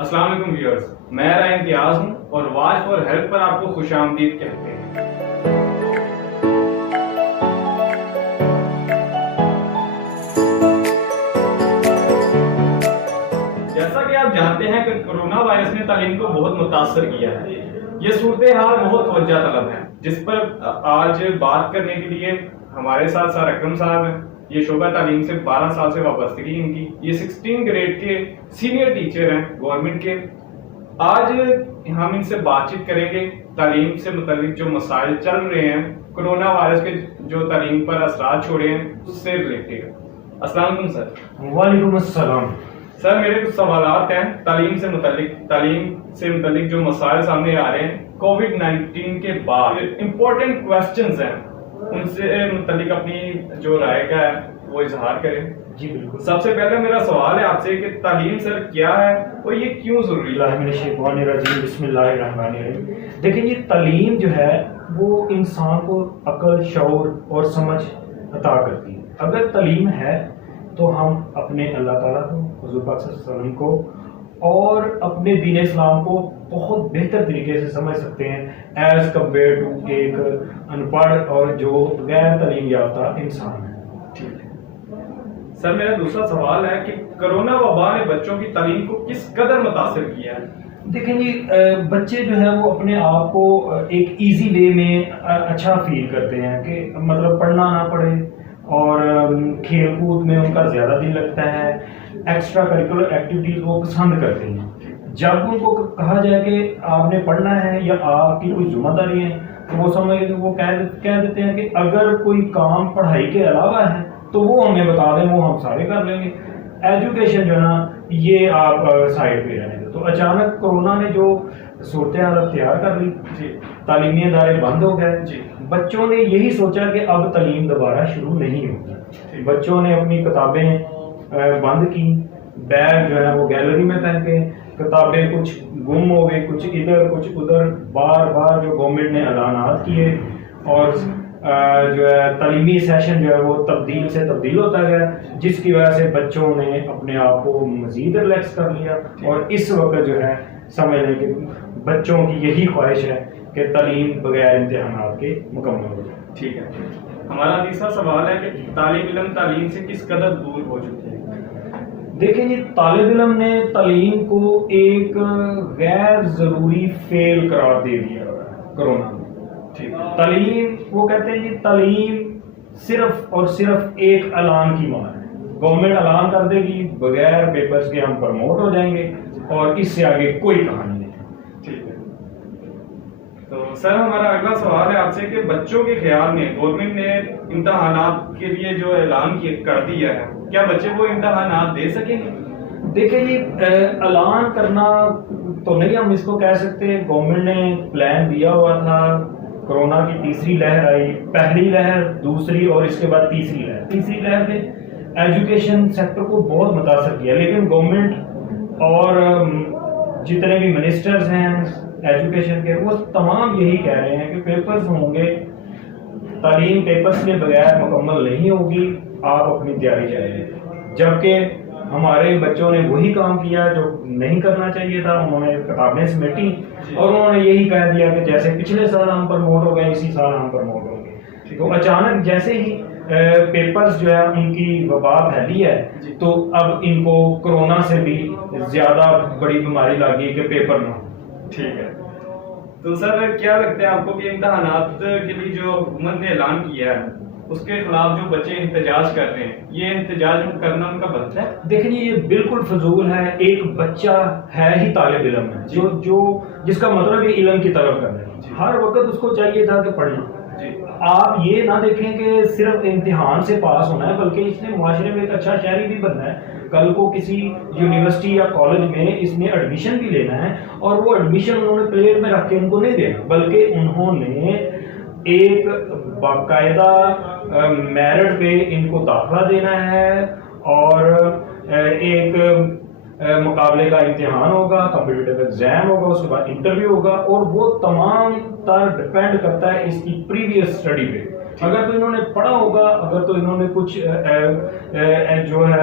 السلام علیکم ویورز، میں رائے امتیاز ہوں اور واچ فار ہیلتھ پر آپ کو خوش آمدید کہتے ہیں۔ جیسا کہ آپ جانتے ہیں کہ کرونا وائرس نے تعلیم کو بہت متاثر کیا ہے۔ یہ صورتحال بہت توجہ طلب ہے، جس پر آج بات کرنے کے لیے ہمارے ساتھ سر اکرم صاحب ہیں۔ یہ شعبہ تعلیم سے 12 سال سے وابستگی ان کی، یہ 16 گریڈ کے سینئر ٹیچر ہیں گورنمنٹ کے۔ آج ہم ان سے بات چیت کریں گے تعلیم سے متعلق جو مسائل چل رہے ہیں، کرونا وائرس کے جو تعلیم پر اثرات چھوڑے ہیں اس سے ریلیٹڈ۔ السلام علیکم سر۔ وعلیکم السلام سر، میرے کچھ سوالات ہیں تعلیم سے متعلق جو مسائل سامنے آ رہے ہیں کووڈ-19 کے بعد، امپورٹنٹ کوسچنز ہیں، ان سے متعلق اپنی جو رائے کا ہے وہ اظہار کریں۔ جی بالکل۔ سب سے پہلے میرا سوال ہے آپ سے کہ تعلیم سر کیا ہے اور یہ کیوں ضروری ہے؟ اللہ من الشیطان الرجیم، بسم اللہ الرحمن الرحیم۔ دیکھیں یہ تعلیم جو ہے وہ انسان کو عقل، شعور اور سمجھ عطا کرتی ہے۔ اگر تعلیم ہے تو ہم اپنے اللہ تعالیٰ کو، حضور پاک صلی اللہ علیہ وسلم کو اور اپنے دین اسلام کو بہت بہتر طریقے سے سمجھ سکتے ہیں ایز کمپیئر ٹو ایک ان پڑھ اور جو غیر تعلیم یافتہ انسان ہے۔ ٹھیک ہے سر، میرا دوسرا سوال ہے کہ کرونا وبا نے بچوں کی تعلیم کو کس قدر متاثر کیا ہے؟ دیکھیں جی، بچے جو ہے وہ اپنے آپ کو ایک ایزی وے میں اچھا فیل کرتے ہیں کہ مطلب پڑھنا نہ پڑے، اور کھیل کود میں ان کا زیادہ دل لگتا ہے، ایکسٹرا کریکولر ایکٹیویٹیز وہ پسند کرتے ہیں۔ جب ان کو کہا جائے کہ آپ نے پڑھنا ہے یا آپ کی کوئی ذمہ داری ہے تو وہ کہہ دیتے ہیں کہ اگر کوئی کام پڑھائی کے علاوہ ہے تو وہ ہمیں بتا دیں، وہ ہم سارے کر لیں گے، ایجوکیشن جو ہے نا یہ آپ سائڈ پہ رہنے دیں۔ تو اچانک کرونا نے جو صورتحال اختیار کر لی، تعلیمی ادارے بند ہو گئے، بچوں نے یہی سوچا کہ اب تعلیم دوبارہ شروع نہیں ہوگی۔ بچوں نے اپنی کتابیں بند کی، بیگ جو ہے وہ گیلری میں پہن کے، کتابیں کچھ گم ہو گئی، کچھ ادھر کچھ ادھر، بار بار جو گورنمنٹ نے اعلانات کیے، اور جو ہے تعلیمی سیشن جو ہے وہ تبدیل سے تبدیل ہوتا گیا، جس کی وجہ سے بچوں نے اپنے آپ کو مزید ریلیکس کر لیا، اور اس وقت جو ہے سمجھ لیں کہ بچوں کی یہی خواہش ہے کہ تعلیم بغیر امتحانات کے مکمل ہو جائے۔ ٹھیک ہے، ہمارا تیسرا سوال ہے کہ طالب علم تعلیم سے کس قدر دور ہو چکے ہیں؟ دیکھیں جی، طالب علم نے تعلیم کو ایک غیر ضروری فیل قرار دے دیا کرونا میں۔ تعلیم، وہ کہتے ہیں جی تعلیم صرف اور صرف ایک اعلان کی مان ہے۔ گورنمنٹ اعلان کر دے گی بغیر پیپرز کے ہم پروموٹ ہو جائیں گے، اور اس سے آگے کوئی کہانی نہیں ہے۔ ٹھیک ہے، تو سر ہمارا اگلا سوال ہے آپ سے کہ بچوں کے خیال میں گورنمنٹ نے امتحانات کے لیے جو اعلان کر دیا ہے، کیا بچے وہ امتحانات دے سکیں گے؟ دیکھیں جی، اعلان کرنا تو نہیں ہم اس کو کہہ سکتے، گورنمنٹ نے پلان دیا ہوا تھا۔ کرونا کی تیسری لہر آئی، پہلی لہر، دوسری اور اس کے بعد تیسری لہر۔ تیسری لہر نے ایجوکیشن سیکٹر کو بہت متاثر کیا، لیکن گورنمنٹ اور جتنے بھی منسٹرز ہیں ایجوکیشن کے، وہ تمام یہی کہہ رہے ہیں کہ پیپرز ہوں گے، تعلیم پیپرز کے بغیر مکمل نہیں ہوگی، آپ اپنی تیاری جائیں۔ جبکہ ہمارے بچوں نے وہی کام کیا جو نہیں کرنا چاہیے تھا، انہوں نے کتابیں سمیٹی اور انہوں نے یہی کہہ دیا کہ جیسے پچھلے سال ہم پروموٹ ہو گئے اسی سال ہم پروموٹ ہوں گے۔ تو اچانک جیسے ہی پیپرز جو ہے ان کی وبا پھیلی ہے، تو اب ان کو کرونا سے بھی زیادہ بڑی بیماری لگی کہ پیپر نہ ہو۔ ٹھیک ہے، تو سر کیا لگتا ہے آپ کو کہ امتحانات کے لیے جو حکومت نے اعلان کیا ہے اس کے خلاف جو بچے احتجاج کر رہے ہیں، یہ احتجاج کرنا ان کا بنتا ہے؟ دیکھیں یہ بالکل فضول ہے۔ ایک بچہ ہے ہی طالب علم ہے، جو جس کا مطلب ہے علم کی طلب کرنا ہے، ہر وقت اس کو چاہیے تھا کہ پڑھنا۔ آپ یہ نہ دیکھیں کہ صرف امتحان سے پاس ہونا ہے، بلکہ اس نے معاشرے میں ایک اچھا شہری بھی بننا ہے۔ کل کو کسی یونیورسٹی یا کالج میں اس نے ایڈمیشن بھی لینا ہے، اور وہ ایڈمیشن انہوں نے پلیٹ میں رکھ کے ان کو نہیں دینا، بلکہ انہوں نے ایک باقاعدہ میرٹ پہ ان کو داخلہ دینا ہے، اور ایک مقابلے کا امتحان ہوگا، کمپٹیٹیو ایگزام ہوگا، اس کے بعد انٹرویو ہوگا، اور وہ تمام تر ڈپینڈ کرتا ہے اس کی پریویس اسٹڈی پہ۔ اگر تو انہوں نے پڑھا ہوگا، اگر تو انہوں نے کچھ جو ہے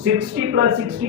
60 + 60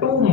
2